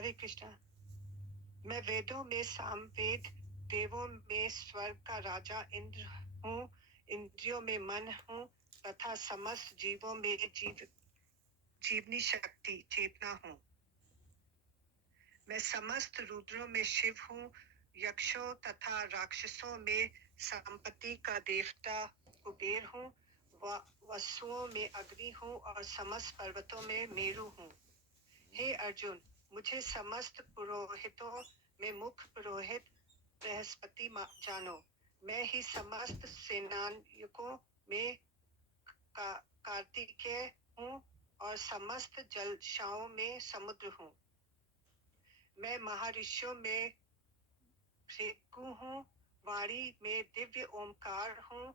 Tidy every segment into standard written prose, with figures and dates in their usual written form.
हरे कृष्णा। मैं वेदों में सामवेद, देवों में स्वर्ग का राजा इंद्र हूँ, इंद्रियों में मन हूँ तथा समस्त जीवों में जीवनी शक्ति चेतना हूँ। मैं समस्त रुद्रों में शिव हूँ, यक्षों तथा राक्षसों में संपत्ति का देवता कुबेर हूँ, वसुओं में अग्नि हूँ और समस्त पर्वतों में मेरु हूँ। हे अर्जुन, मुझे समस्त पुरोहितों में मुख्य पुरोहित बृहस्पति जानो। मैं ही समस्त सेनानियों में कार्तिकेय हूँ और समस्त जलशाओं में समुद्र हूँ। मैं महर्षियों में भृगु हूँ, वाणी में दिव्य ओमकार हूँ,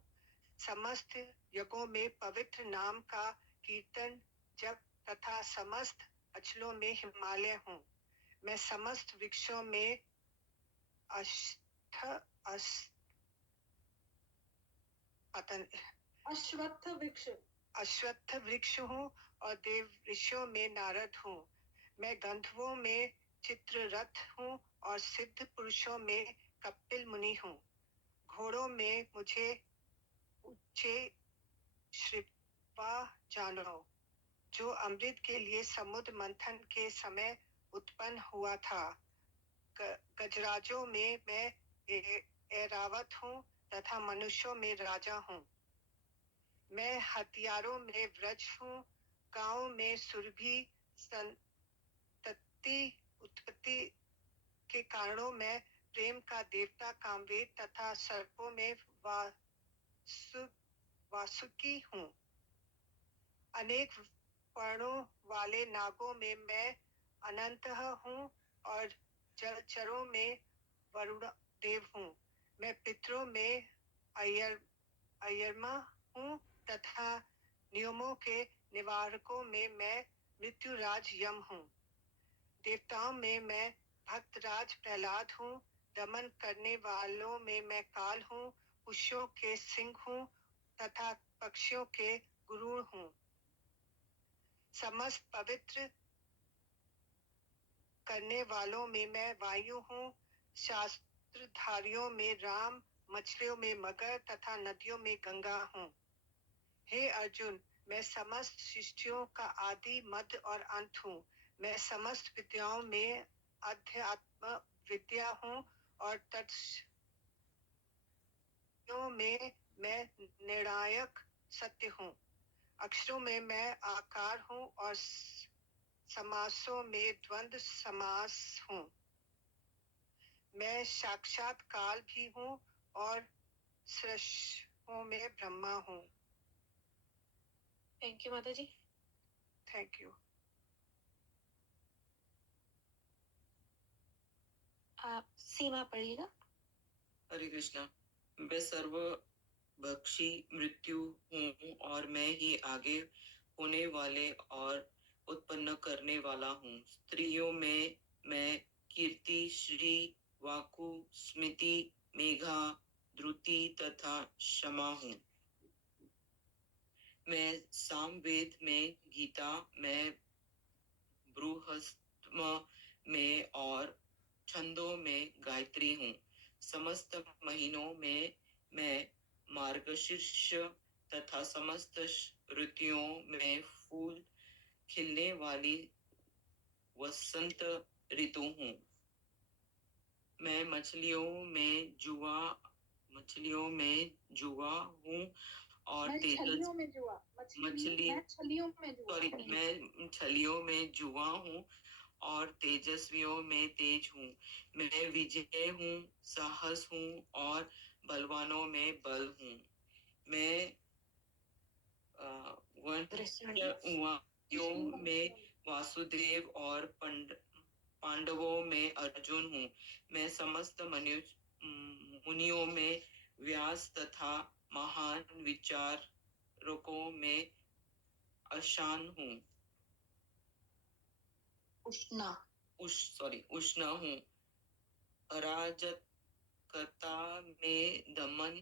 समस्त यज्ञों में पवित्र नाम का कीर्तन जप तथा समस्त अचलों में हिमालय हूँ। मैं समस्त वृक्षों में अश्वत्थ वृक्ष हूँ और देव ऋषियों में नारद हूँ। मैं गंधर्वों में चित्ररथ हूँ और सिद्ध पुरुषों में कपिल मुनि हूँ। घोड़ों में मुझे उच्चे श्रीपा जानो, जो अमृत के लिए समुद्र मंथन के समय उत्पन्न हुआ था। गजराजों में मैं ऐरावत हूँ तथा मनुष्यों में राजा हूँ। मैं हथियारों में व्रज हूँ, गाँव में सुरभि संतति उत्पत्ति के कारणों में प्रेम का देवता कामवेद तथा सर्पों में वासुकी हूँ। अनेक पर्णों वाले नागों में मैं अनंत हूँ और जलचरों में वरुण देव हूँ। मैं पितरों में अयरमा हूँ तथा नियमों के निवारकों में मैं मृत्युराज यम हूँ। देवताओं में मैं भक्तराज प्रहलाद हूँ, दमन करने वालों में मैं काल हूँ, पुष्यों के सिंह हूँ तथा पक्षियों के गुरुड़ हूँ। समस्त पवित्र करने वालों में मैं वायु हूँ, शास्त्रधारियों में राम, मछलियों में मगर तथा नदियों में गंगा हूँ। हे अर्जुन, मैं समस्त सृष्टियों का आदि मध्य और अंत हूँ। मैं समस्त विद्याओं में अध्यात्म विद्या हूँ और तत्वों में मैं निर्णायक सत्य हूँ। अक्षरों में मैं आकार हूँ और समासों में द्वंद्व समास हूँ। मैं साक्षात काल भी हूँ और सृष्टियों में ब्रह्मा हूँ। थैंक यू माता जी। Thank you. आप सीमा पढ़िएगा। हरे कृष्णा। मैं सर्वभक्षी मृत्यु हूँ और मैं ही आगे होने वाले और उत्पन्न करने वाला हूँ। स्त्रियों में मैं कीर्ति, श्री, वाकु, स्मृति, मेघा, द्रुति तथा क्षमा हूँ। मैं सामवेद में गीता में, बृहस्पति में और छंदों में गायत्री हूँ। समस्त महीनों में मैं मार्गशीर्ष तथा समस्त ऋतुओं में फूल खिलने वाली वसंत ऋतु हूँ। मैं मछलियों में जुआ हूँ और मैं छलियों में जुआ हूँ और तेजस्वियों में तेज हूँ। मैं विजय हूँ, साहस हूँ और बलवानों में बल हूँ। मैं वंशियों में वासुदेव और पांडवों में अर्जुन हूँ। मैं समस्त मुनियों में व्यास तथा महान विचारकों में अशान हूँ। उष्ण हूँ। अराजकता में दमन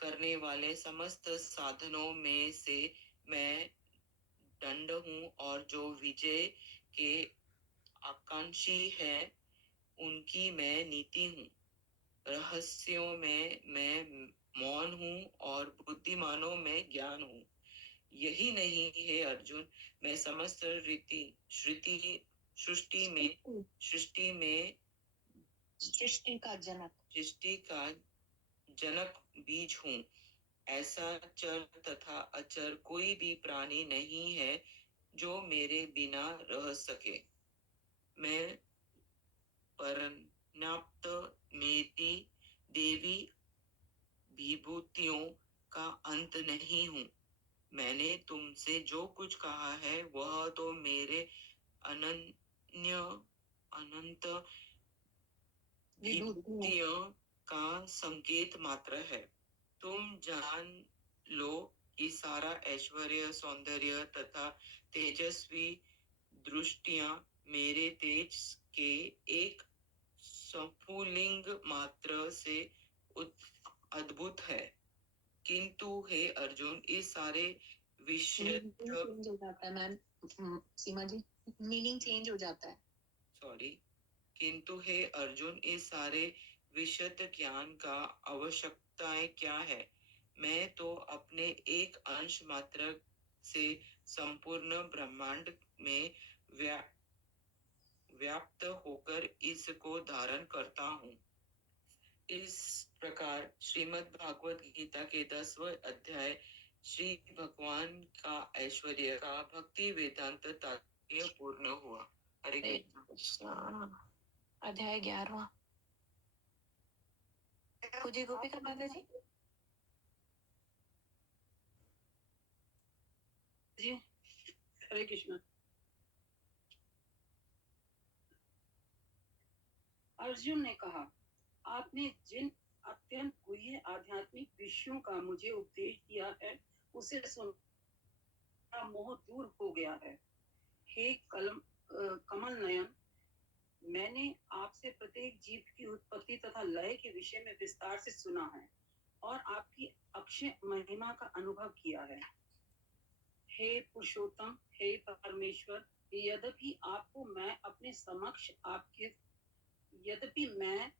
करने वाले समस्त साधनों में से मैं दंड हूँ और जो विजय के आकांक्षी है उनकी मैं नीति हूँ। रहस्यों में मैं मौन हूँ और बुद्धिमानों में ज्ञान हूँ। यही नहीं है अर्जुन, मैं समस्त रीति श्रुति सृष्टि में सृष्टि का जनक सृष्टि का जनक बीज हूँ। ऐसा चर तथा अचर कोई भी प्राणी नहीं है जो मेरे बिना रह सके। मैं पर्याप्त मेरी देवी विभूतियों का अंत नहीं हूँ। मैंने तुमसे जो कुछ कहा है वह तो मेरे अनन्य अनंत विभूतियों का संकेत मात्र है। तुम जान लो कि सारा ऐश्वर्य सौंदर्य तथा तेजस्वी दृष्टियां मेरे तेज के एक स्फुलिंग मात्र से अद्भुत है। किंतु हे अर्जुन, इस सारे विषय चेंज हो जाता है मैम, सीमा जी, मीनिंग चेंज हो जाता है। सॉरी। किंतु हे अर्जुन, इस सारे विशद ज्ञान का आवश्यकताएं क्या है? मैं तो अपने एक अंश मात्र से संपूर्ण ब्रह्मांड में व्याप्त होकर इसको धारण करता हूँ। इस प्रकार श्रीमद् भागवत गीता के 10वें अध्याय श्री भगवान का ऐश्वर्य का भक्ति वेदांत तात्पर्य पूर्ण हुआ। हरे कृष्णा। अध्याय 11वां। पूज्य गोपिका माता जी। जी, हरे कृष्णा। अर्जुन ने कहा, आपने जिन अत्यंत गुह्य आध्यात्मिक विषयों का मुझे उपदेश दिया है उसे सुन मोह दूर हो गया है। हे कमल नयन, मैंने आपसे प्रत्येक जीव की उत्पत्ति तथा लय के विषय में विस्तार से सुना है और आपकी अक्षय महिमा का अनुभव किया है। हे पुरुषोत्तम, हे परमेश्वर, यद्यपि मैं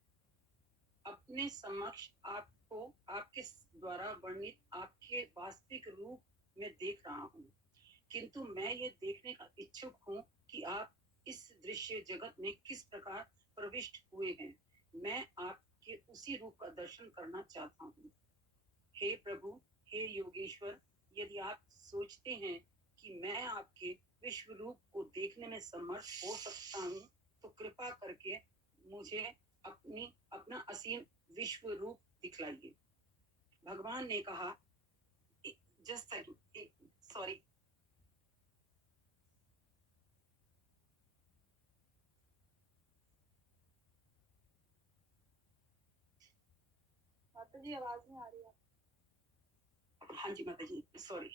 अपने समक्ष आपको आपके द्वारा वर्णित आपके वास्तविक रूप में देख रहा हूँ, किंतु मैं ये देखने का इच्छुक हूँ कि आप इस दृश्य जगत में किस प्रकार प्रविष्ट हुए हैं। मैं आपके उसी रूप का दर्शन करना चाहता हूँ। हे प्रभु, हे योगेश्वर, यदि आप सोचते हैं कि मैं आपके विश्व रूप को देखने में समर्थ हो सकता हूँ तो कृपा करके मुझे अपना असीम विश्व रूप दिखलाइए। भगवान ने कहा, सॉरी, माता जी आवाज नहीं आ रही है। हाँ जी माता जी, सॉरी।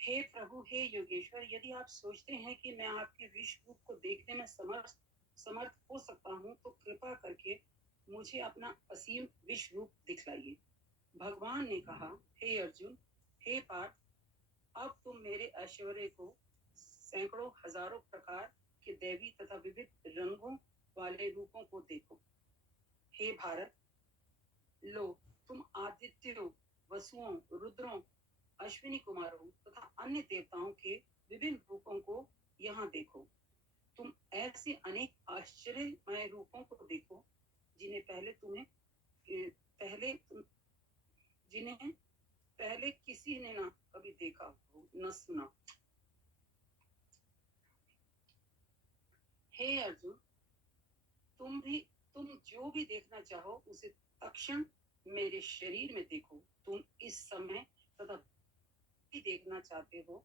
हे प्रभु, हे योगेश्वर, यदि आप सोचते हैं कि मैं आपके विश्व रूप को देखने में समर्थ हो सकता हूँ तो कृपा करके मुझे अपना असीम विश्व रूप दिखलाइए। भगवान ने कहा, हे अर्जुन, हे पार्थ, अब तुम मेरे ऐश्वर्य को सैकड़ों हजारों प्रकार के दैवी तथा विविध रंगों वाले रूपों को देखो। हे भारत, लो, तुम आदित्यों, वसुओं, रुद्रों, अश्विनी कुमारों तथा अन्य देवताओं के विभिन्न रूपों को यहाँ देखो। तुम ऐसे अनेक आश्चर्यमय रूपों को देखो जिन्हें पहले किसी ने ना कभी देखा हो, न सुना। हे अर्जुन, तुम जो भी देखना चाहो उसे तत्क्षण मेरे शरीर में देखो। तुम इस समय तथा भी देखना चाहते हो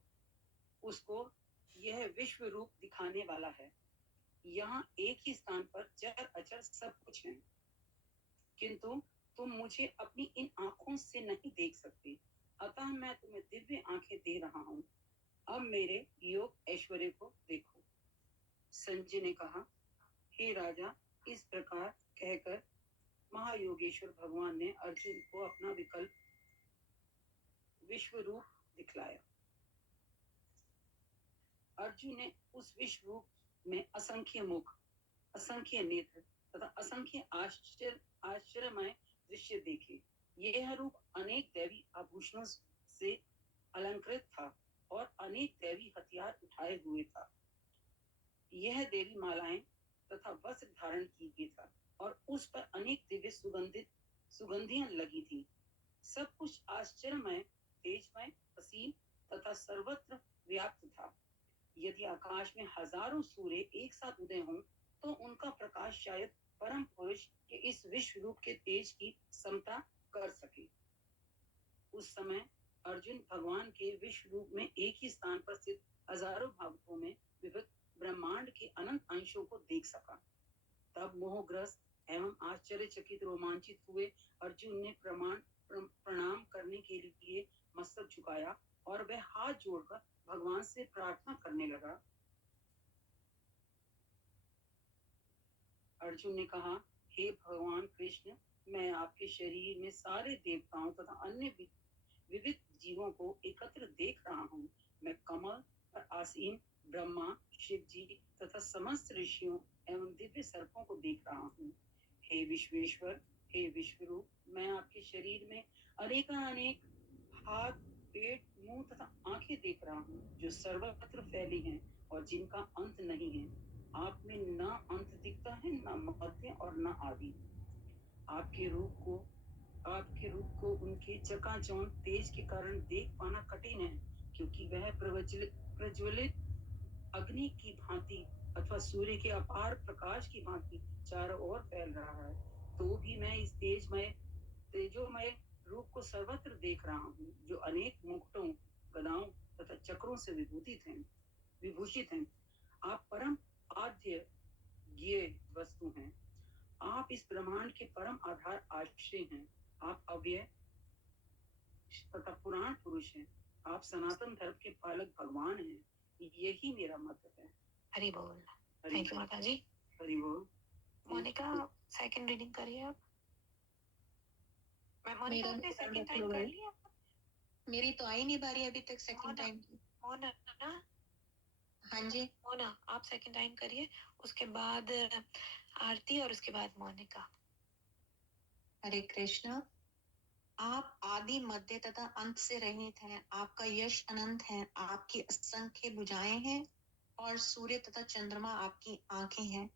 उसको यह विश्व रूप दिखाने वाला है। यहाँ एक ही स्थान पर चर अचर सब कुछ है, किंतु तुम मुझे अपनी इन आंखों से नहीं देख सकते, अतः मैं तुम्हें दिव्य आंखें दे रहा हूँ। अब मेरे योग ऐश्वर्य को देखो। संजय ने कहा, हे राजा, इस प्रकार कहकर महायोगेश्वर भगवान ने अर्जुन को अपना विकल्प विश्व रूप दिखलाया। अर्जुन ने उस विश्व रूप में असंख्य मुख, असंख्य नेत्र तथा असंख्य आश्चर्यमय दृश्य देखे। यह रूप अनेक दैवी आभूषणों से अलंकृत था और अनेक दैवी हथियार उठाए हुए था। यह देवी मालाएं तथा वस्त्र धारण किए था और उस पर अनेक दिव्य सुगंधियां लगी थी। सब कुछ आश्चर्यमय, तेजमय, असीम तथा सर्वत्र व्याप्त था। यदि आकाश में हजारों सूर्य एक साथ उदय हों तो उनका प्रकाश शायद परम पुरुष के इस विश्व रूप के तेज की समता कर सके। उस समय अर्जुन भगवान के विश्व रूप में एक ही स्थान पर स्थित हजारों भागों में विभक्त ब्रह्मांड के अनंत अंशों को देख सका। तब मोहग्रस्त एवं आश्चर्यचकित रोमांचित हुए अर्जुन ने प्रणाम करने के लिए मस्तक झुकाया और वह हाथ जोड़कर भगवान से प्रार्थना करने लगा। अर्जुन ने कहा, हे भगवान कृष्ण, मैं आपके शरीर में सारे देवताओं तथा अन्य विविध जीवों को एकत्र देख रहा हूँ। मैं कमल पर आसीन ब्रह्मा, शिव जी तथा समस्त ऋषियों एवं दिव्य सर्पों को देख रहा हूँ। हे विश्वेश्वर, हे विश्वरूप, मैं आपके शरीर में अनेक हाथ, पेट, मुंह तथा आंखें देख रहा हूँ जो सर्वत्र फैली हैं और जिनका अंत नहीं है। आप में न अंत दिखता है, न मध्य और न आदि। आपके रूप को उनके चकाचौंध तेज के कारण देख पाना कठिन है, क्योंकि वह प्रज्वलित अग्नि की भांति अथवा सूर्य के अपार प्रकाश की भांति चारों ओर फैल रहा है। तो भी मैं इस तेजोमय रूप को सर्वत्र देख रहा हूँ, जो अनेक मुकुटों, गदाओं तथा चक्रों से विभूषित हैं। आप परम आद्य ज्ञेय वस्तु हैं। आप इस ब्रह्मांड के परम आधार आश्रय हैं। आप अव्यय तथा पुराण पुरुष हैं। आप सनातन धर्म के पालक भगवान हैं। यही मेरा मत है। हरि बोल। थैंक यू माता जी। हरि बोल। मोनिका सेकंड रीडिंग करिए आप। मैं मोनिका आपने सेकंड टाइम कर लिया? मेरी तो आई नहीं बारी अभी तक सेकंड टाइम। मोना ना? हाँ जी मोना, आप सेकंड टाइम करिए, उसके बाद आरती और उसके बाद मोनिका। हरे कृष्ण। आप आदि, मध्य तथा अंत से रहित हैं। आपका यश अनंत है। आपकी असंख्य भुजाएं हैं और सूर्य तथा चंद्रमा आपकी आंखें हैं।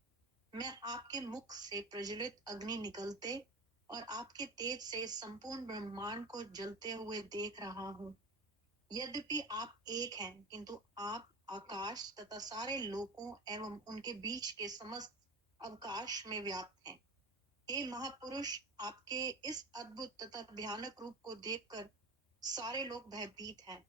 मैं आपके मुख से प्रज्वलित अग्नि निकलते और आपके तेज से संपूर्ण ब्रह्मांड को जलते हुए देख रहा हूँ। यद्यपि आप एक हैं, किंतु आप आकाश तथा सारे लोकों एवं उनके बीच के समस्त अवकाश में व्याप्त हैं। हे महापुरुष, आपके इस अद्भुत तथा भयानक रूप को देखकर सारे लोग भयभीत हैं।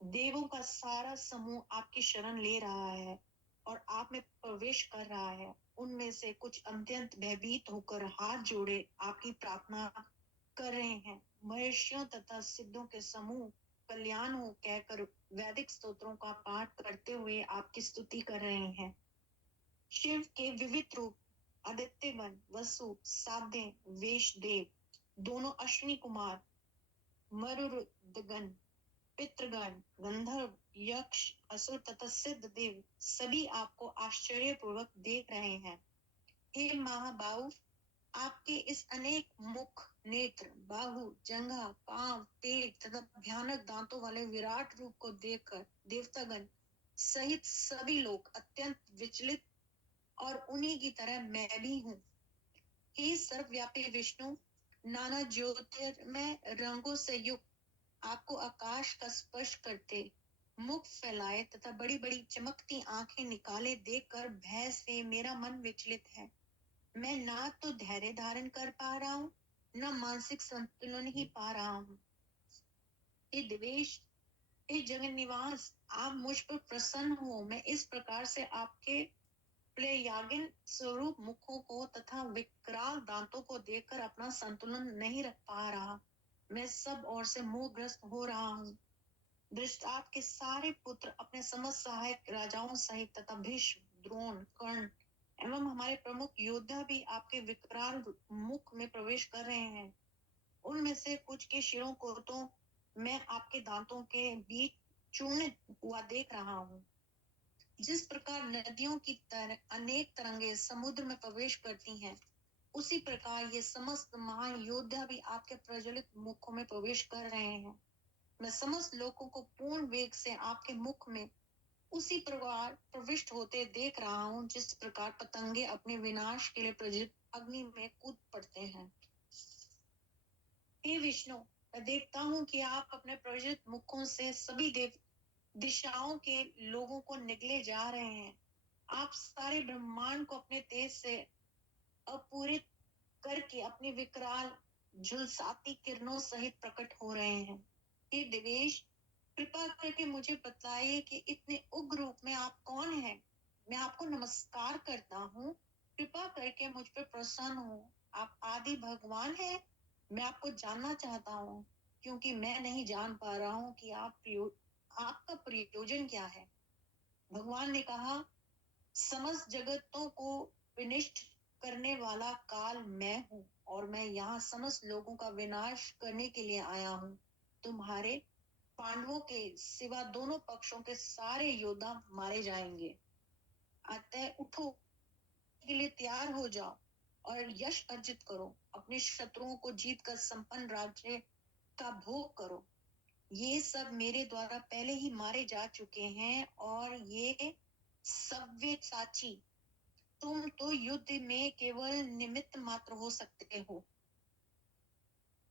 देवों का सारा समूह आपकी शरण ले रहा है और आप में प्रवेश कर रहा है। उनमें से कुछ अत्यंत भयभीत होकर हाथ जोड़े आपकी प्रार्थना कर रहे हैं। महर्षियों तथा सिद्धों के समूह कल्याण हो कहकर वैदिक स्तोत्रों का पाठ करते हुए आपकी स्तुति कर रहे हैं। शिव के विविध रूप आदित्यगण, वसु, साध्य, वेशदेव, दोनों अश्विनी कुमार, मरुदगण, पितृगण, गंधर्व, यक्ष, असुर तथा सिद्ध देव सभी आपको आश्चर्यपूर्वक देख रहे हैं। हे महाबाहु, आपके इस अनेक मुख, नेत्र, बाहु, जंघा, पांव, पेट तथा भयानक दांतों वाले विराट रूप को देखकर देवतागण सहित सभी लोग अत्यंत विचलित और उन्हीं की तरह मैं भी हूँ। हे सर्वव्यापी विष्णु, नाना ज्योतिर्मय रंगों से युक्त आपको आकाश का स्पर्श करते, मुख फैलाए तथा बड़ी बड़ी चमकती आंखें निकाले देखकर भय से मेरा मन विचलित है। मैं ना तो धैर्य धारण कर पा रहा हूँ, न मानसिक संतुलन ही पा रहा हूँ। हे दिवेश, हे जगन निवास, आप मुझ पर प्रसन्न हो। मैं इस प्रकार से आपके प्लेयागिन स्वरूप मुखों को तथा विकराल दांतों को देखकर अपना संतुलन नहीं रख पा रहा। मैं सब ओर से मोहग्रस्त हो रहा हूँ। धृतराष्ट्र के सारे पुत्र अपने समस्त सहायक राजाओं सहित तथा भीष्म, द्रोण, कर्ण एवं हमारे प्रमुख योद्धा भी आपके विकराल मुख में प्रवेश कर रहे हैं। उनमें से कुछ के शिरों को तो मैं आपके दांतों के बीच चूर्ण हुआ देख रहा हूँ। जिस प्रकार नदियों की तरह अनेक तरंगे समुद्र में प्रवेश करती हैं, उसी प्रकार ये समस्त महान योद्धा भी आपके प्रज्वलित मुखों में प्रवेश कर रहे हैं। मैं समस्त लोगों को पूर्ण वेग से आपके मुख में उसी प्रकार प्रविष्ट होते देख रहा हूँ, जिस प्रकार पतंगे अपने विनाश के लिए प्रज्वलित अग्नि में कूद पड़ते हैं। हे विष्णु, मैं देखता हूँ कि आप अपने प्रज्वलित मुखों से सभी दिशाओं के लोगों को निगले जा रहे हैं। आप सारे ब्रह्मांड को अपने तेज से अपूरित करके अपनी विकराल झुलसाती किरणों सहित प्रकट हो रहे हैं। हे देवेश, कृपा करके मुझे बताइए कि इतने उग्र रूप में आप कौन हैं? मैं आपको नमस्कार करता हूँ। कृपा करके मुझ पर प्रसन्न हो। आप आदि भगवान हैं। मैं आपको जानना चाहता हूँ, क्योंकि मैं नहीं जान पा रहा हूँ कि आपका प्रयोजन क्या है। भगवान ने कहा, समस्त जगतों को विनिष्ट करने वाला काल मैं हूँ, और मैं यहाँ समस्त लोगों का विनाश करने के लिए आया हूँ। तुम्हारे पांडवों के सिवा दोनों पक्षों के सारे योद्धा मारे जाएंगे। अतः उठो, के लिए तैयार हो जाओ और यश अर्जित करो। अपने शत्रुओं को जीत कर संपन्न राज्य का भोग करो। ये सब मेरे द्वारा पहले ही मारे जा चुके हैं, और ये सव्यसाची, तुम तो युद्ध में केवल निमित्त मात्र हो सकते हो।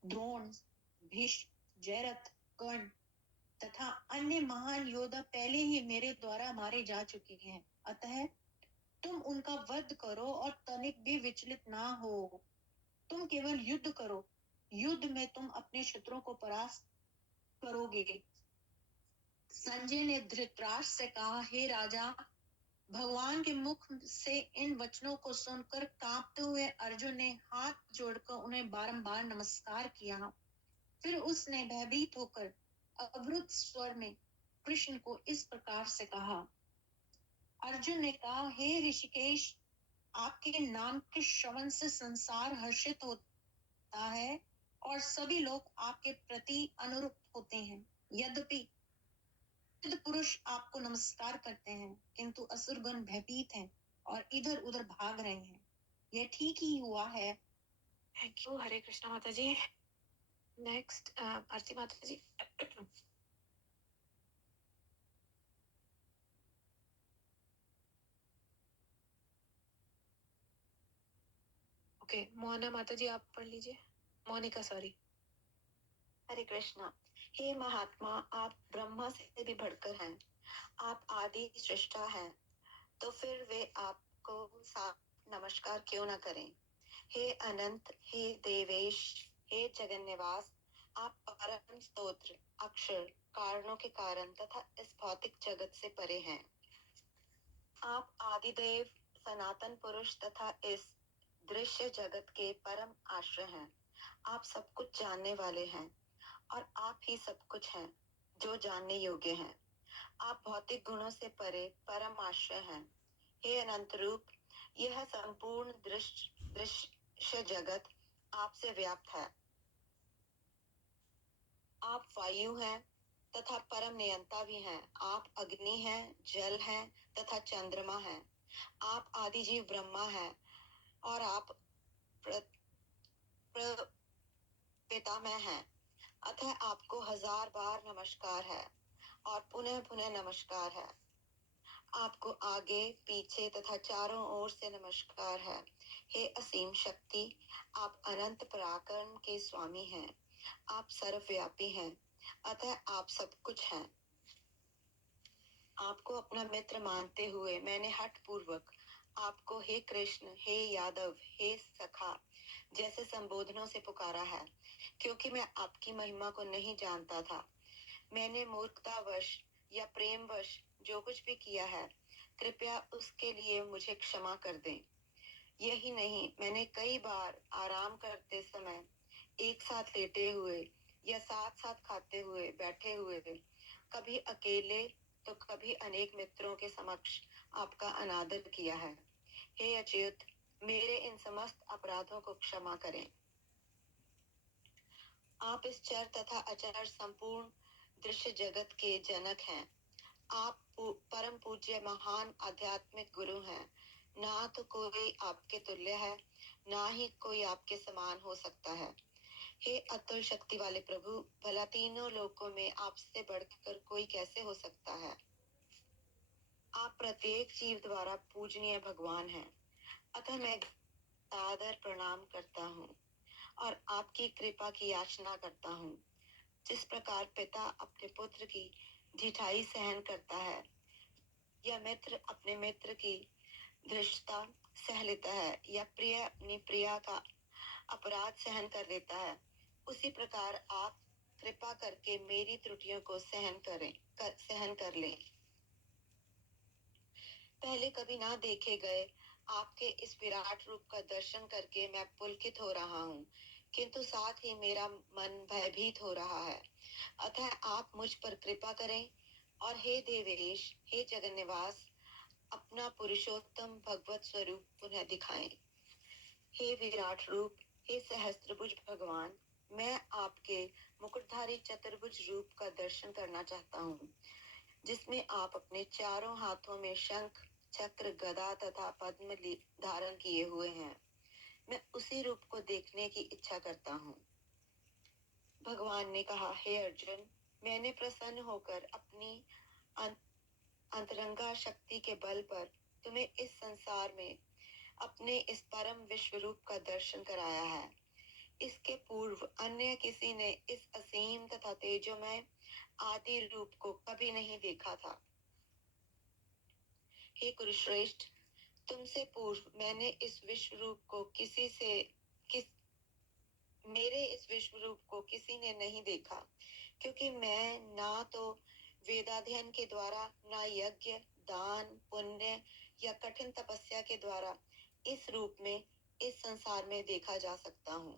द्रोण, भीष्म, जयरथ, कर्ण तथा अन्य महान योद्धा पहले ही मेरे द्वारा मारे जा चुके हैं। अतः तुम उनका वध करो और तनिक भी विचलित ना हो। तुम केवल युद्ध करो। युद्ध में तुम अपने शत्रुओं को परास्त करोगे। संजय ने धृतराष्ट्र से कहा, हे राजा, भगवान के मुख से इन वचनों को सुनकर कांपते हुए अर्जुन ने हाथ जोड़कर उन्हें बारंबार नमस्कार किया। फिर उसने भयभीत होकर अवरुद्ध स्वर में कृष्ण को इस प्रकार से कहा। अर्जुन ने कहा, हे ऋषिकेश, आपके नाम के श्रवण से संसार हर्षित होता है और सभी लोग आपके प्रति अनुरूप होते हैं। यद्यपि सिद्ध पुरुष आपको नमस्कार करते हैं, किंतु असुरगण भयभीत हैं और इधर उधर भाग रहे हैं। यह ठीक ही हुआ है। Thank you. हरे कृष्णा माता जी। नेक्स्ट आरती माता जी। ओके, मोहना माता जी आप पढ़ लीजिए। मोनिका, सॉरी। हरे कृष्णा। हे महात्मा, आप ब्रह्मा से भी बढ़कर हैं। आप आदि सृष्टा हैं, तो फिर वे आपको साफ नमस्कार क्यों न करें। हे अनंत, हे देवेश, हे जगन्निवास, आप परम स्तोत्र, अक्षर, कारणों के कारण तथा इस भौतिक जगत से परे हैं। आप आदिदेव, सनातन पुरुष तथा इस दृश्य जगत के परम आश्रय हैं। आप सब कुछ जानने वाले हैं, और आप ही सब कुछ हैं जो जानने योग्य हैं। आप भौतिक गुणों से परे परम आश्रय हैं। हे अनंत रूप, यह संपूर्ण दृश्य जगत आपसे व्याप्त है। आप वायु हैं तथा परम नियंता भी हैं। आप अग्नि हैं, जल हैं तथा चंद्रमा हैं। आप आदिजीव ब्रह्मा हैं, और आप पितामह हैं। अतः आपको 1000 बार नमस्कार है और पुनः पुनः नमस्कार है। आपको आगे, पीछे तथा चारों ओर से नमस्कार है। हे असीम शक्ति, आप अनंत पराक्रम के स्वामी हैं। आप सर्वव्यापी हैं, अतः आप सब कुछ हैं। आपको अपना मित्र मानते हुए मैंने हठ पूर्वक आपको हे कृष्ण, हे यादव, हे सखा जैसे संबोधनों से पुकारा है, क्योंकि मैं आपकी महिमा को नहीं जानता था। मैंने मूर्खतावश या प्रेमवश जो कुछ भी किया है, कृपया उसके लिए मुझे क्षमा कर दें। यही नहीं, मैंने कई बार आराम करते समय, एक साथ लेटे हुए या साथ साथ खाते हुए, बैठे हुए, कभी अकेले तो कभी अनेक मित्रों के समक्ष आपका अनादर किया है। हे अच्युत, मेरे इन समस्त अपराधों को क्षमा करें। आप इस चर तथा अचर संपूर्ण दृश्य जगत के जनक हैं। आप परम पूज्य महान आध्यात्मिक गुरु हैं। ना तो कोई आपके तुल्य है, ना ही कोई आपके समान हो सकता है। हे अतुल शक्ति वाले प्रभु, भला तीनों लोकों में आपसे बढ़कर कोई कैसे हो सकता है। आप प्रत्येक जीव द्वारा पूजनीय भगवान हैं। अतः मैं सादर प्रणाम करता हूँ और आपकी कृपा की याचना करता हूँ। जिस प्रकार पिता अपने पुत्र की ढिठाई सहन करता है या मित्र अपने मित्र की धृष्टता सह लेता है या प्रिय अपनी प्रिया का अपराध सहन कर लेता है, उसी प्रकार आप कृपा करके मेरी त्रुटियों को सहन कर लें। पहले कभी ना देखे गए आपके इस विराट रूप का दर्शन करके मैं पुलकित हो रहा हूँ, किंतु साथ ही मेरा मन भयभीत हो रहा है। अतः आप मुझ पर कृपा करें और हे देवेश, हे जगन्निवास, अपना पुरुषोत्तम भगवत स्वरूप पुनः दिखाएं। हे विराट रूप, हे सहस्त्रभुज भगवान, मैं आपके मुकुटधारी चतुर्भुज रूप का दर्शन करना चाहता हूँ, जिसमें आप अपने चारों हाथों में शंख, चक्र, गदा तथा पद्म धारण किए हुए हैं। मैं उसी रूप को देखने की इच्छा करता हूँ। भगवान ने कहा, हे अर्जुन, मैंने प्रसन्न होकर अपनी अंतरंगा शक्ति के बल पर तुम्हें इस संसार में अपने इस परम विश्व रूप का दर्शन कराया है। इसके पूर्व अन्य किसी ने इस असीम तथा तेजोमय आदि रूप को कभी नहीं देखा था। हे कुरुश्रेष्ठ, तुमसे पूर्व मैंने इस विश्व रूप को मेरे इस विश्व रूप को किसी ने नहीं देखा, क्योंकि मैं ना तो वेदाध्ययन के द्वारा, ना यज्ञ, दान, पुण्य या कठिन तपस्या के द्वारा इस रूप में इस संसार में देखा जा सकता हूँ।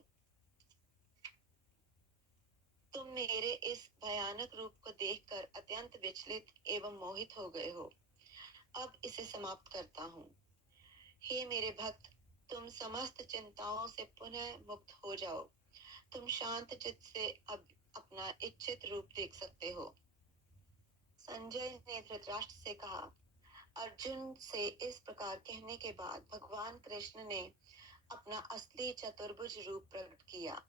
तुम मेरे इस भयानक रूप को देखकर अत्यंत विचलित एवं मोहित हो गए हो। अब इसे समाप्त करता हूँ। हे मेरे भक्त, तुम समस्त चिंताओं से पुनः मुक्त हो जाओ। तुम शांत चित्त से अब अपना इच्छित रूप देख सकते हो। संजय ने धृतराष्ट्र से कहा। अर्जुन से इस प्रकार कहने के बाद भगवान कृष्ण ने अपना असली चतुर्भुज रूप प्रकट किया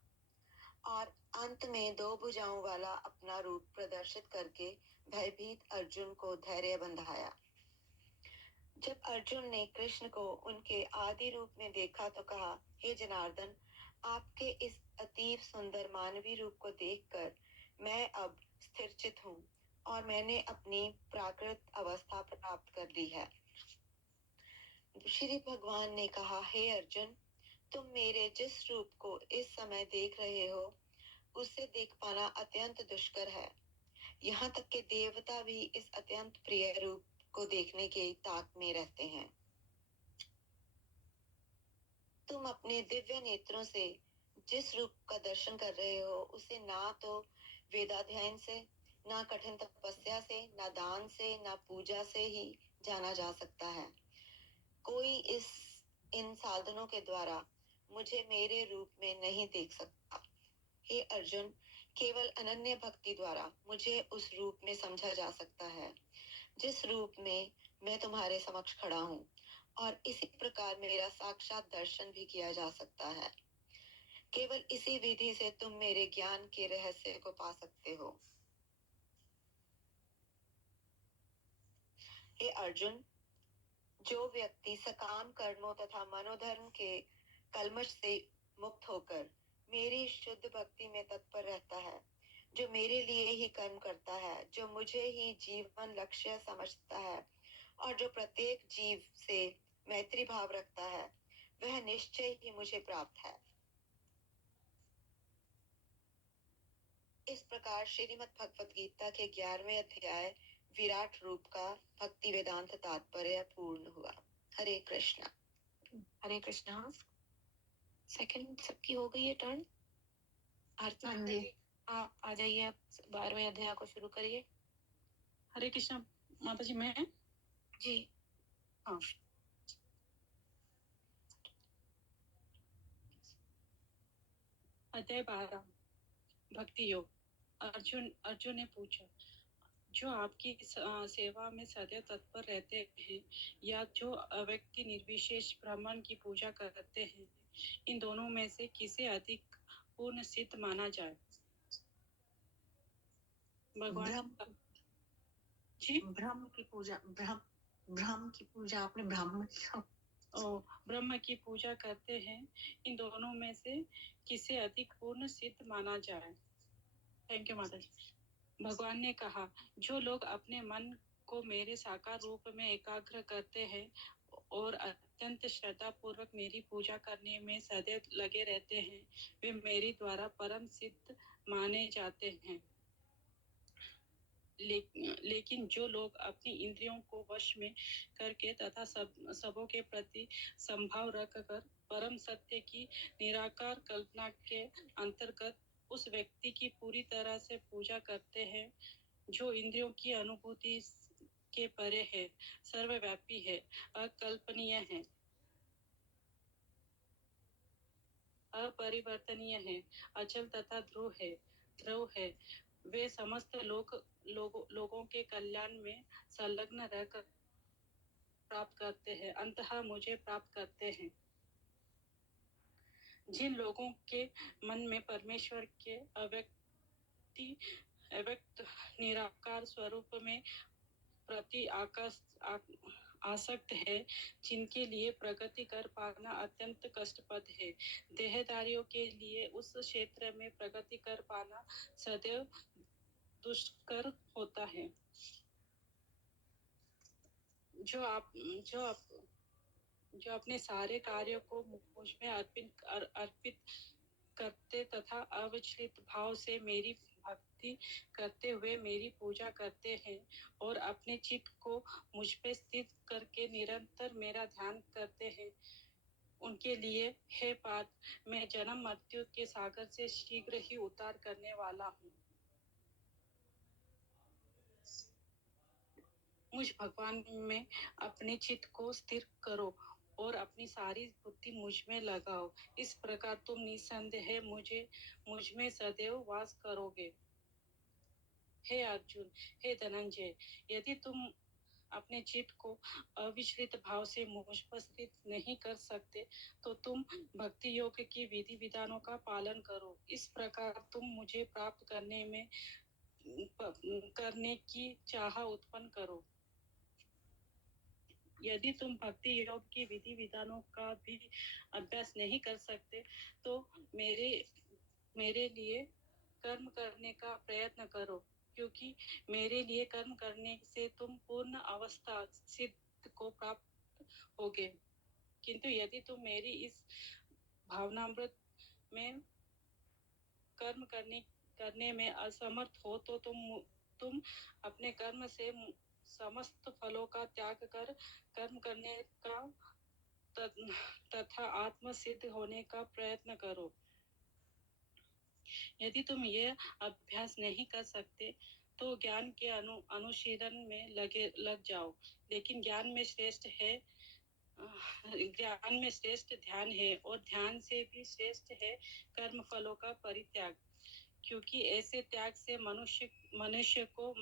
और अंत में 2 भुजाओं वाला अपना रूप प्रदर्शित करके भयभीत अर्जुन को धैर्य बंधाया। जब अर्जुन ने कृष्ण को उनके आदि रूप में देखा तो कहा, हे जनार्दन, आपके इस अतीव सुंदर मानवीय रूप को देखकर मैं अब स्थिरचित हूँ और मैंने अपनी प्राकृत अवस्था प्राप्त कर ली है। श्री भगवान ने कहा, हे अर्जुन, तुम मेरे जिस रूप को इस समय देख रहे हो, उसे देख पाना अत्यंत दुष्कर है। यहाँ तक कि देवता भी इस अत्यंत प्रिय रूप को देखने के ताक में रहते हैं। तुम अपने दिव्य नेत्रों से जिस रूप का दर्शन कर रहे हो, उसे ना तो वेदाध्ययन से, ना कठिन तपस्या से, ना दान से, ना पूजा से ही जाना जा सकता है। कोई इन साधनों के द्वारा मुझे मेरे रूप में नहीं देख सकता। हे अर्जुन, केवल अनन्य भक्ति द्वारा मुझे उस रूप में समझा जा सकता है जिस रूप में मैं तुम्हारे समक्ष खड़ा हूँ, और इसी प्रकार मेरा साक्षात दर्शन भी किया जा सकता है। केवल इसी विधि से तुम मेरे ज्ञान के रहस्य को पा सकते हो। हे अर्जुन, जो व्यक्ति सकाम कर्मों तथा मनोधर्म के कलमश से मुक्त होकर मेरी शुद्ध भक्ति में तत्पर रहता है, जो मेरे लिए ही कर्म करता है, जो मुझे ही जीवन लक्ष्य समझता है और जो प्रत्येक जीव से मैत्री भाव रखता है, वह निश्चय ही मुझे प्राप्त है। इस प्रकार श्रीमद् भगवत गीता के 11वें अध्याय विराट रूप का भक्ति वेदांत तात्पर्य पूर्ण हुआ। हरे कृष्णा। हरे कृष्णा। सेकंड सबकी हो गई है टर्न। आरती हाँ जी। आप आ जाइए, आप 12वें अध्याय को शुरू करिए। हरे कृष्णा माता जी। मैं जी। हाँ। अध्याय 12 भक्ति योग। अर्जुन ने पूछा, जो आपकी सेवा में सदैव तत्पर रहते हैं या जो व्यक्ति निर्विशेष ब्राह्मण की पूजा करते हैं, इन दोनों में से किसे अधिक पूर्ण सिद्ध माना जाए? भगवान जी, ब्रह्म की पूजा, ब्रह्म की पूजा आपने ब्रह्म की पूजा करते हैं, इन दोनों में से किसे अधिक पूर्ण सिद्ध माना जाए? थैंक यू माता जी। भगवान ने कहा, जो लोग अपने मन को मेरे साकार रूप में एकाग्र करते हैं और अत्यंत श्रद्धा पूर्वक मेरी पूजा करने में सदैव लगे रहते हैं, वे मेरे द्वारा परम सिद्ध माने जाते हैं। लेकिन जो लोग अपनी इंद्रियों को वश में करके तथा सबों के प्रति संभाव रखकर परम सत्य की निराकार कल्पना के अंतर्गत उस व्यक्ति की पूरी तरह से पूजा करते हैं, जो इंद्रियों की अनुभूति के परे है, सर्वव्यापी है, अकल्पनीय है, अपरिवर्तनीय है, अचल तथा ध्रुव है। वे समस्त लोगों के कल्याण में संलग्न रहकर प्राप्त करते हैं, अंततः मुझे प्राप्त करते हैं। जिन लोगों के मन में परमेश्वर के अव्यक्त निराकार स्वरूप में प्रति आसक्त है, जिनके लिए प्रगति कर पाना अत्यंत कष्टप्रद है, देहधारियों के लिए उस क्षेत्र में प्रगति कर पाना सदैव दुष्कर होता है। जो अपने सारे कार्यों को मुझ में अर्पित करते तथा अविचलित भाव से मेरी भक्ति करते हुए मेरी पूजा करते हैं और अपने चित्त को मुझ पे स्थित करके निरंतर मेरा ध्यान करते हैं, उनके लिए हे पार्थ, मैं जन्म मृत्यु के सागर से शीघ्र ही उतार करने वाला हूँ। मुझ भगवान में अपने चित्त को स्थिर करो और अपनी सारी बुद्धि मुझ में लगाओ। इस प्रकार तुम निसंदेह मुझ में सदैव वास करोगे। हे अर्जुन, हे धनंजय, यदि तुम अपने चित्त को अविचलित भाव से मुझ पर स्थित नहीं कर सकते, तो तुम भक्ति योग की विधि विधानों का पालन करो। इस प्रकार तुम मुझे प्राप्त करने की चाह उत्पन्न करो। यदि तुम भक्ति योग की विधि विधानों का भी अभ्यास नहीं कर सकते, तो मेरे लिए कर्म करने का प्रयत्न करो, क्योंकि मेरे लिए कर्म करने से तुम पूर्ण अवस्था सिद्ध को प्राप्त होगे। किंतु यदि तुम मेरी इस भावनामृत में कर्म करने में असमर्थ हो, तो तुम अपने कर्म से समस्त फलों का त्याग कर कर्म करने का तथा आत्म सिद्ध होने का प्रयत्न करो। यदि तुम ये अभ्यास नहीं कर सकते, तो ज्ञान के अनुशीलन में लग जाओ। लेकिन ज्ञान में श्रेष्ठ ध्यान है, और ध्यान से भी श्रेष्ठ है कर्म फलों का परित्याग, क्योंकि ऐसे त्याग से मनुष्य को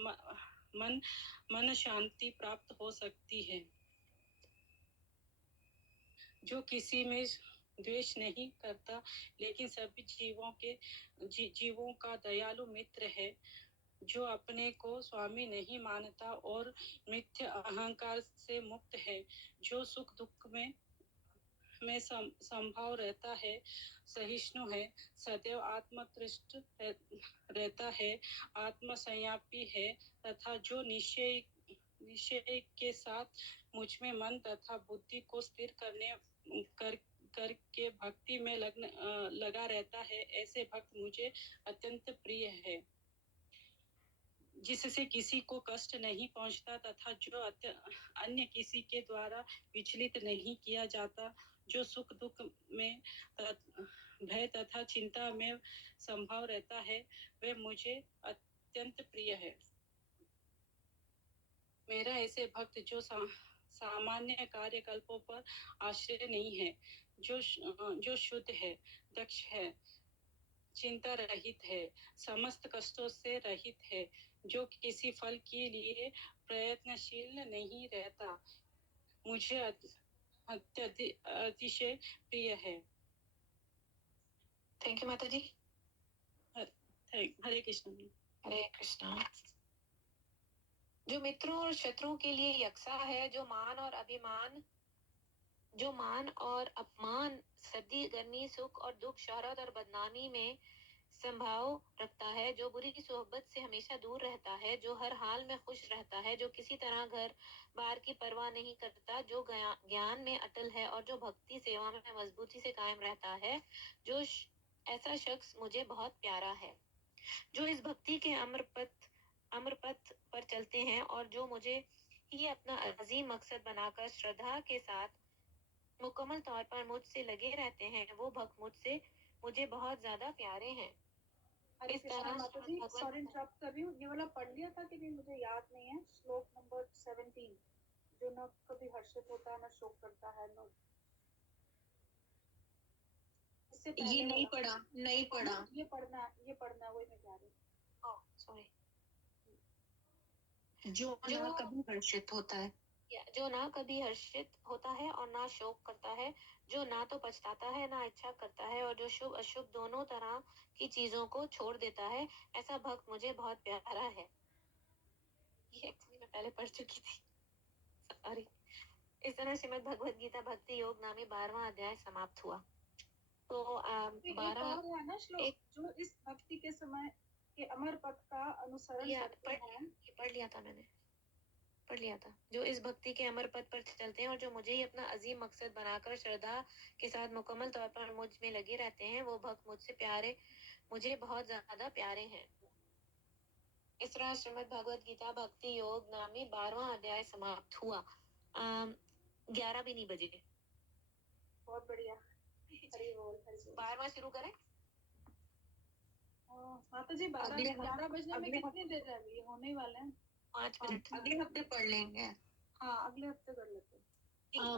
मन शांति प्राप्त हो सकती है। जो किसी में द्वेष नहीं करता, लेकिन सभी जीवों का दयालु मित्र है, जो अपने को स्वामी नहीं मानता और मिथ्या अहंकार से मुक्त है, जो सुख दुख में संभाव रहता है, सहिष्णु है, सदैव आत्मतृष्ट रहता है, आत्मसंयापी है, तथा जो निश्चय के साथ मुझ में मन तथा बुद्धि को स्थिर करके भक्ति में लगा रहता है, ऐसे भक्त मुझे अत्यंत प्रिय है, जिससे किसी को कष्ट नहीं पहुंचता तथा जो अन्य किसी के द्वारा विचलित नहीं किया जाता, जो सुख दुख में भय तथा चिंता में संभाव रहता है, वह मुझे अत्यंत प्रिय है। मेरा ऐसे भक्त जो सामान्य कार्यकल्पों पर आश्रय नहीं है, जो शुद्ध है, दक्ष है, चिंता रहित है, समस्त कष्टों से रहित है, जो किसी फल के लिए प्रयत्नशील नहीं रहता, मुझे अतिशय प्रिय है। थैंक यू माता जी। हरे कृष्ण। हरे कृष्णा। जो मित्रों और शत्रुओं के लिए यक्षा है, जो मान और अपमान, सर्दी गर्मी, सुख और दुख, शोहरत और बदनामी में संभाव रखता है, जो बुरी सोहबत से हमेशा दूर रहता है, जो हर हाल में खुश रहता है, जो किसी तरह घर बार की परवाह नहीं करता, जो ज्ञान में अटल है और जो भक्ति सेवा में मजबूती से कायम रहता है, ऐसा शख्स मुझे बहुत प्यारा है। जो इस भक्ति के अमर पथ पर चलते हैं और जो मुझे ही अपना अजीम मकसद बनाकर श्रद्धा के साथ मुकम्मल तौर पर मुझसे लगे रहते हैं, वो भक्त मुझे बहुत ज्यादा प्यारे हैं। हरे इस कृष्णा तरह माता जी, भगवत- सॉरी इंटरप्ट कर रही हूँ, ये वाला पढ़ लिया था कि नहीं मुझे याद नहीं है। श्लोक नंबर 17, जो न कभी हर्षित होता है न शोक करता है न, इससे ये पहले नहीं वाला। पढ़ा। ये पढ़ना है, वही मैं कह रही हूँ। सॉरी। जो ना कभी हर्षित होता है, जो ना कभी हर्षित होता है और ना शोक करता है, जो ना तो पछताता है ना इच्छा करता है, और जो शुभ अशुभ दोनों तरह की चीजों को छोड़ देता है, ऐसा भक्त मुझे बहुत प्यारा है। ये एक्चुअली मैं पहले पढ़ चुकी थी, सॉरी। इस तरह श्रीमद् भगवद गीता भक्ति योग नामी 12वां अध्याय समाप्त हुआ। तो एक और है ना श्लोक, जो इस भक्ति के समय के अमर पथ का अनुसरण करते हैं। पढ़ लिया था मैंने, पढ़ लिया था। जो इस भक्ति के अमर पथ पर चलते हैं और जो मुझे ही अपना अजीम मकसद बनाकर श्रद्धा के साथ मुकम्मल तौर पर मुझ में लगे रहते हैं, वो भक्त मुझे बहुत ज्यादा प्यारे हैं। इस तरह श्रीमद् भगवद गीता भक्ति योग नामी 12वां अध्याय समाप्त हुआ। 11 भी नहीं बजे। बहुत बढ़िया। हरि बोल, हरि बोल। 12वां शुरू करें? माता जी 11 बजने में कितनी देर रह गई? होने ही वाले हैं 5 मिनट। अगले हफ्ते पढ़ लेंगे। हाँ, अगले हफ्ते कर लेते हैं।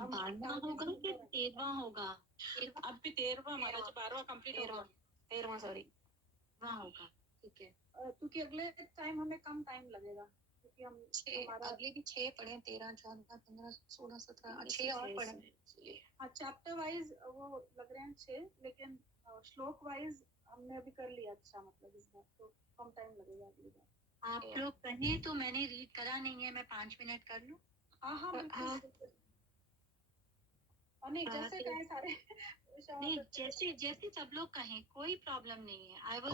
12वां होगा कि 13वां होगा? अब भी 13वां माता जी, 12वां कंप्लीट होगा। 13वां सॉरी, वहाँ होगा, ठीक है। क्योंकि अगले टाइम हमें कम टाइम लगेगा, क्योंकि हमारा अगले भी 6 पढ़े, 13, 14, 15, 16, 17, 6 और पढ़े। हाँ, चैप्टर वाइज वो लग रहे हैं 6, लेकिन श्लोक वाइज हमने अभी कर लिया। अच्छा, मतलब इस बार तो कम टाइम लगेगा अगली बार। आप लोग कहें तो मैंने रीड करा नहीं है, मैं 5 मिनट कर लूं? हाँ, बिल्कुल। और नहीं, जैसे कहें सारे नहीं, जैसे सब लोग कहें, कोई प्रॉब्लम नहीं है। I was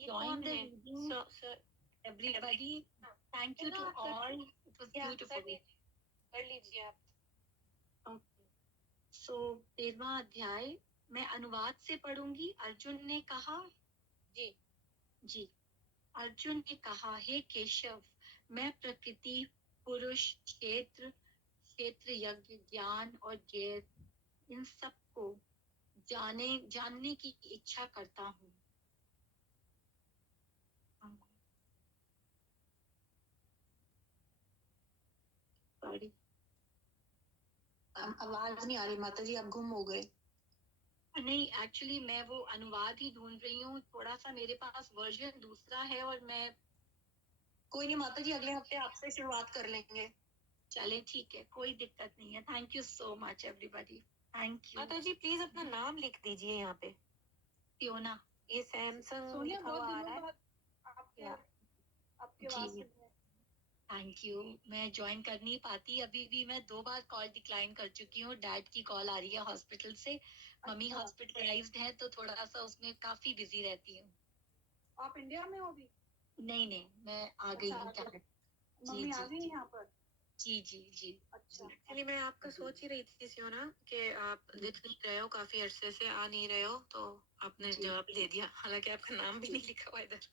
join the reading, everybody. Thank you to all. It was beautiful. कर लीजिए आप। Okay. So 13वां अध्याय मैं अनुवाद से पढ़ूंगी। अर्जुन ने कहा, जी। अर्जुन ने कहा, हे केशव, मैं प्रकृति, पुरुष, क्षेत्र, यज्ञ, ज्ञान और ज्ञेय, इन सब को जानने की इच्छा करता हूँ। सॉरी, आवाज नहीं आ रही माता जी, आप गुम हो गए। नहीं, एक्चुअली मैं वो अनुवाद ही ढूंढ रही हूँ। थोड़ा सा मेरे पास वर्जन दूसरा है और मैं कोई नहीं माता जी, अगले हफ्ते आपसे शुरुआत कर लेंगे। चले, ठीक है, कोई दिक्कत नहीं है। Thank you so much everybody. Thank you. माता जी प्लीज अपना नाम लिख दीजिए यहाँ पे। फियोना। ये सैमसंग सोनिया, लिखा बहुत हुआ आ दिनों रहा है। बाद आपके आवाज जी, थैंक यू। मैं ज्वाइन कर नहीं पाती, अभी भी मैं 2 बार कॉल डिक्लाइन कर चुकी हूँ। डैड की कॉल आ रही है हॉस्पिटल से, मम्मी हॉस्पिटलाइज्ड है, तो थोड़ा सा उसमें काफी बिजी रहती हूँ। आप इंडिया में हो भी? नहीं, मैं आ गई हूँ। मम्मी आ गई यहाँ पर? जी। अच्छा। एक्चुअली मैं आपका सोच ही रही थी सियोना कि आप दिख नहीं रहे हो, काफी अरसे से आ नहीं रहे हो, तो आपने जवाब दे दिया, हालांकि आपका नाम भी नहीं लिखा हुआ इधर।